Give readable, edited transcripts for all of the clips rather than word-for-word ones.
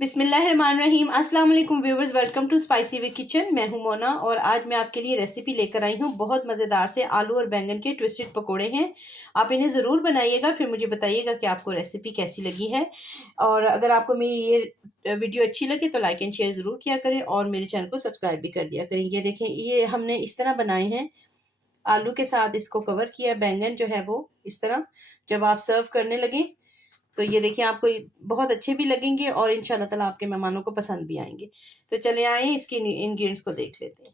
बिस्मिल्लाहिर्रहमानिर्रहीम। अस्सलाम वालेकुम viewers, welcome to spicy way kitchen. मैं हूं मोना और आज मैं आपके लिए रेसिपी लेकर आई हूं। बहुत मज़ेदार से आलू और बैंगन के ट्विस्टेड पकोड़े हैं। आप इन्हें ज़रूर बनाइएगा, फिर मुझे बताइएगा कि आपको रेसिपी कैसी लगी है। और अगर आपको मेरी ये वीडियो अच्छी लगे तो लाइक एंड शेयर ज़रूर किया करें और मेरे चैनल को सब्सक्राइब भी कर दिया करें। ये देखें, ये हमने इस तरह बनाए हैं। आलू के साथ इसको कवर किया, बैंगन जो है वो इस तरह जब आप सर्व करने लगें तो ये देखिए आपको बहुत अच्छे भी लगेंगे और इंशाल्लाह ताला आपके मेहमानों को पसंद भी आएंगे। तो चले आए इसके इंग्रेडिएंट्स को देख लेते हैं।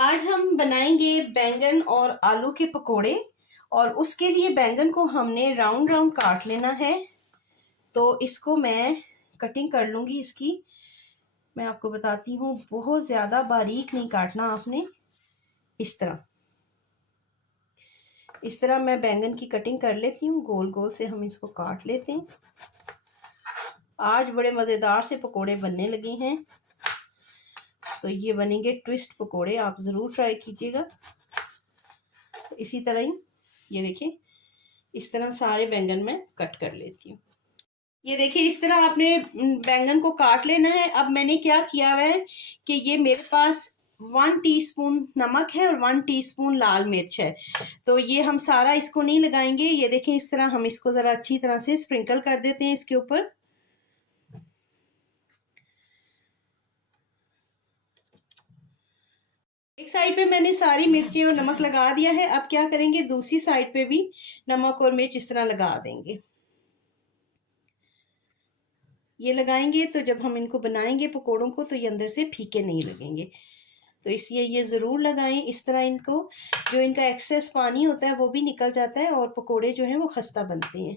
आज हम बनाएंगे बैंगन और आलू के पकोड़े और उसके लिए बैंगन को हमने राउंड राउंड काट लेना है। तो इसको मैं कटिंग कर लूँगी इसकी। मैं आपको बताती हूँ, बहुत ज़्यादा बारीक नहीं काटना आपने। इस तरह मैं बैंगन की कटिंग कर लेती हूँ। गोल गोल से हम इसको काट लेते हैं। आज बड़े मज़ेदार से पकोड़े बनने लगे हैं, तो ये बनेंगे ट्विस्ट पकोड़े। आप ज़रूर ट्राई कीजिएगा। इसी तरह ही ये देखिए, इस तरह सारे बैंगन मैं कट कर लेती हूँ। ये देखिए, इस तरह आपने बैंगन को काट लेना है। अब मैंने क्या किया हुआ है कि ये मेरे पास 1 टीस्पून नमक है और 1 टीस्पून लाल मिर्च है। तो ये हम सारा इसको नहीं लगाएंगे। ये देखें, इस तरह हम इसको ज़रा अच्छी तरह से स्प्रिंकल कर देते हैं इसके ऊपर। एक साइड पे मैंने सारी मिर्ची और नमक लगा दिया है। अब क्या करेंगे, दूसरी साइड पे भी नमक और मिर्च इस तरह लगा देंगे। ये लगाएंगे तो जब हम इनको बनाएंगे पकोड़ों को तो ये अंदर से फीके नहीं लगेंगे। तो इसलिए ये ज़रूर लगाएं। इस तरह इनको, जो इनका एक्सेस पानी होता है वो भी निकल जाता है और पकोड़े जो हैं वो खस्ता बनते हैं।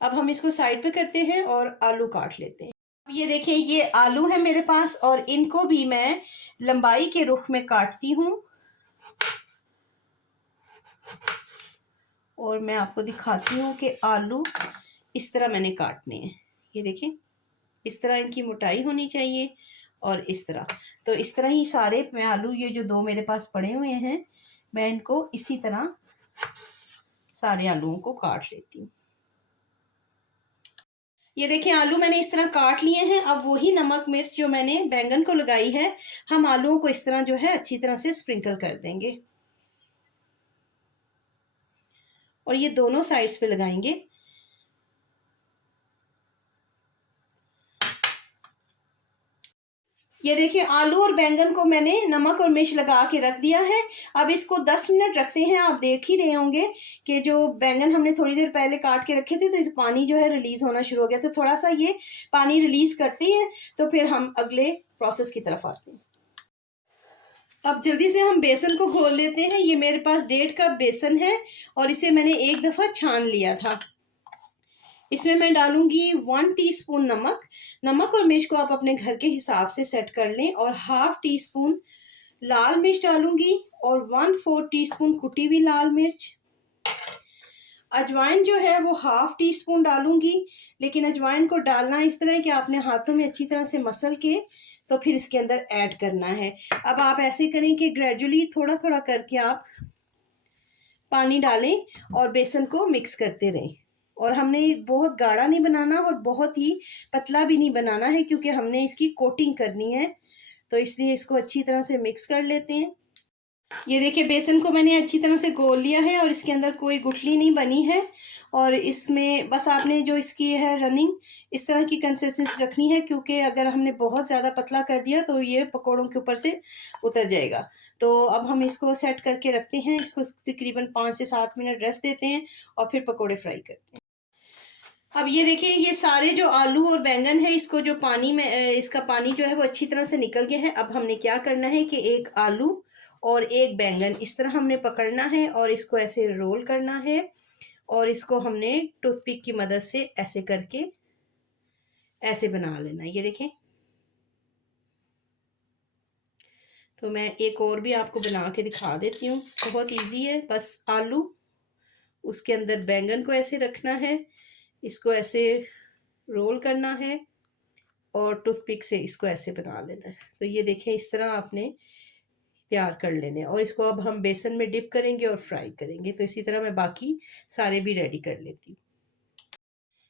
अब हम इसको साइड पे करते हैं और आलू काट लेते हैं। अब ये देखें, ये आलू है मेरे पास और इनको भी मैं लंबाई के रुख में काटती हूँ और मैं आपको दिखाती हूँ कि आलू इस तरह मैंने काटने हैं। ये देखें, इस तरह इनकी मोटाई होनी चाहिए और इस तरह। तो इस तरह ही सारे मैं आलू, ये जो 2 मेरे पास पड़े हुए हैं, मैं इनको इसी तरह सारे आलूओं को काट लेती हूँ। ये देखें, आलू मैंने इस तरह काट लिए हैं। अब वही नमक मिर्च जो मैंने बैंगन को लगाई है, हम आलूओं को इस तरह जो है अच्छी तरह से स्प्रिंकल कर देंगे और ये दोनों साइड्स पे लगाएंगे। ये देखिए, आलू और बैंगन को मैंने नमक और मिर्च लगा के रख दिया है। अब इसको 10 मिनट रखते हैं। आप देख ही रहे होंगे कि जो बैंगन हमने थोड़ी देर पहले काट के रखे थे तो इस पानी जो है रिलीज होना शुरू हो गया। तो थोड़ा सा ये पानी रिलीज करते हैं तो फिर हम अगले प्रोसेस की तरफ आते हैं। अब जल्दी से हम बेसन को घोल लेते हैं। ये मेरे पास 1.5 कप बेसन है और इसे मैंने एक दफ़ा छान लिया था। इसमें मैं डालूंगी 1 टीस्पून नमक। नमक और मिर्च को आप अपने घर के हिसाब से सेट कर लें। और ½ टीस्पून लाल मिर्च डालूंगी और 1/4 टीस्पून कुटी हुई लाल मिर्च। अजवाइन जो है वो ½ टीस्पून डालूंगी, लेकिन अजवाइन को डालना इस तरह है कि आपने हाथों में अच्छी तरह से मसल के तो फिर इसके अंदर ऐड करना है। अब आप ऐसे करें कि ग्रेजुअली थोड़ा थोड़ा करके आप पानी डालें और बेसन को मिक्स करते रहें। और हमने बहुत गाढ़ा नहीं बनाना और बहुत ही पतला भी नहीं बनाना है, क्योंकि हमने इसकी कोटिंग करनी है। तो इसलिए इसको अच्छी तरह से मिक्स कर लेते हैं। ये देखिए, बेसन को मैंने अच्छी तरह से घोल लिया है और इसके अंदर कोई गुठली नहीं बनी है। और इसमें बस आपने जो इसकी है रनिंग, इस तरह की कंसिस्टेंसी रखनी है, क्योंकि अगर हमने बहुत ज़्यादा पतला कर दिया तो ये पकौड़ों के ऊपर से उतर जाएगा। तो अब हम इसको सेट करके रखते हैं। इसको तकरीबन 5 से 7 मिनट रेस्ट देते हैं और फिर पकौड़े फ्राई करते हैं। अब ये देखिए, ये सारे जो आलू और बैंगन है, इसको जो पानी में इसका पानी जो है वो अच्छी तरह से निकल गया है। अब हमने क्या करना है कि एक आलू और एक बैंगन इस तरह हमने पकड़ना है और इसको ऐसे रोल करना है और इसको हमने टूथपिक की मदद से ऐसे करके ऐसे बना लेना है। ये देखें, तो मैं एक और भी आपको बना के दिखा देती हूँ। बहुत इजी है। बस आलू, उसके अंदर बैंगन को ऐसे रखना है, इसको ऐसे रोल करना है और टूथपिक से इसको ऐसे बना लेना है। तो ये देखें, इस तरह आपने तैयार कर लेने हैं और इसको अब हम बेसन में डिप करेंगे और फ्राई करेंगे। तो इसी तरह मैं बाकी सारे भी रेडी कर लेती हूँ।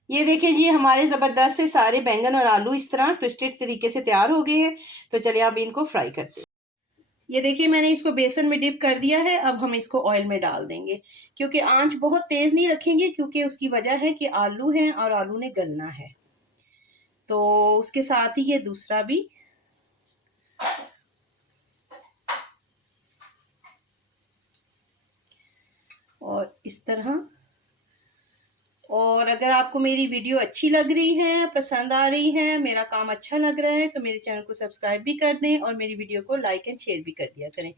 ये देखिए जी, हमारे ज़बरदस्त से सारे बैंगन और आलू इस तरह ट्विस्टेड तरीके से तैयार हो गए हैं। तो चलिए अब इनको फ्राई करते हैं। ये देखिए मैंने इसको बेसन में डिप कर दिया है। अब हम इसको ऑयल में डाल देंगे, क्योंकि आंच बहुत तेज़ नहीं रखेंगे, क्योंकि उसकी वजह है कि आलू हैं और आलू ने गलना है। तो उसके साथ ही ये दूसरा भी, और इस तरह। और अगर आपको मेरी वीडियो अच्छी लग रही है, पसंद आ रही है, मेरा काम अच्छा लग रहा है, तो मेरे चैनल को सब्सक्राइब भी कर दें और मेरी वीडियो को लाइक एंड शेयर भी कर दिया करें।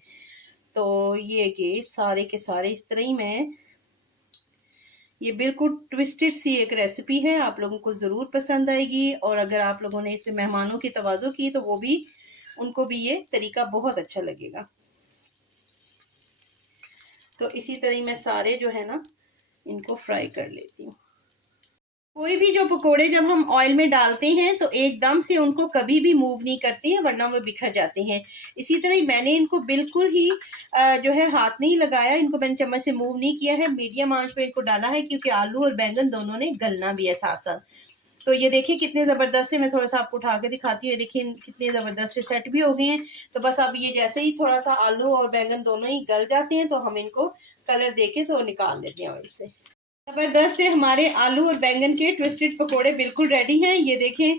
तो ये सारे के सारे इस तरह ही मैं, ये बिल्कुल ट्विस्टेड सी एक रेसिपी है, आप लोगों को ज़रूर पसंद आएगी। और अगर आप लोगों ने इसे मेहमानों की तवाज़ो की तो वो भी, उनको भी ये तरीका बहुत अच्छा लगेगा। तो इसी तरह मैं सारे जो है ना, इनको फ्राई कर लेती हूँ। कोई भी जो पकोड़े जब हम ऑयल में डालते हैं तो एकदम से उनको कभी भी मूव नहीं करते हैं, वरना वो बिखर जाते हैं। इसी तरह ही मैंने इनको बिल्कुल ही जो है हाथ नहीं लगाया, इनको मैंने चम्मच से मूव नहीं किया है, मीडियम आंच पे इनको डाला है, क्योंकि आलू और बैंगन दोनों ने गलना भी है साथ साथ। तो ये देखिए कितने ज़बरदस्त से, मैं थोड़ा सा आपको उठा के दिखाती हूँ। ये देखिए कितने ज़बरदस्त से सेट भी हो गए हैं। तो बस अब ये जैसे ही थोड़ा सा आलू और बैंगन दोनों ही गल जाते हैं तो हम इनको कलर दे के तो निकाल लेते हैं ऑयल से। ज़बरदस्त से हमारे आलू और बैंगन के ट्विस्टेड पकोड़े बिल्कुल रेडी हैं, ये देखें।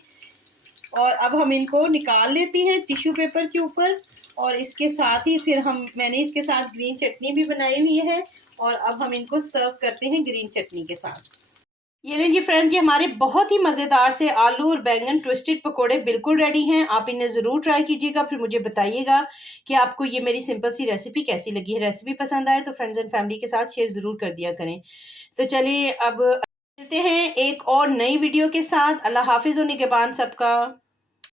और अब हम इनको निकाल लेते हैं टिश्यू पेपर के ऊपर। और इसके साथ ही फिर मैंने इसके साथ ग्रीन चटनी भी बनाई हुई है, और अब हम इनको सर्व करते हैं ग्रीन चटनी के साथ। ये लें जी फ्रेंड्स, ये हमारे बहुत ही मज़ेदार से आलू और बैंगन ट्विस्टेड पकोड़े बिल्कुल रेडी हैं। आप इन्हें ज़रूर ट्राई कीजिएगा, फिर मुझे बताइएगा कि आपको ये मेरी सिंपल सी रेसिपी कैसी लगी है। रेसिपी पसंद आए तो फ्रेंड्स एंड फैमिली के साथ शेयर ज़रूर कर दिया करें। तो चलिए अब मिलते हैं एक और नई वीडियो के साथ। अल्लाह हाफिज़, निगहबान सबका।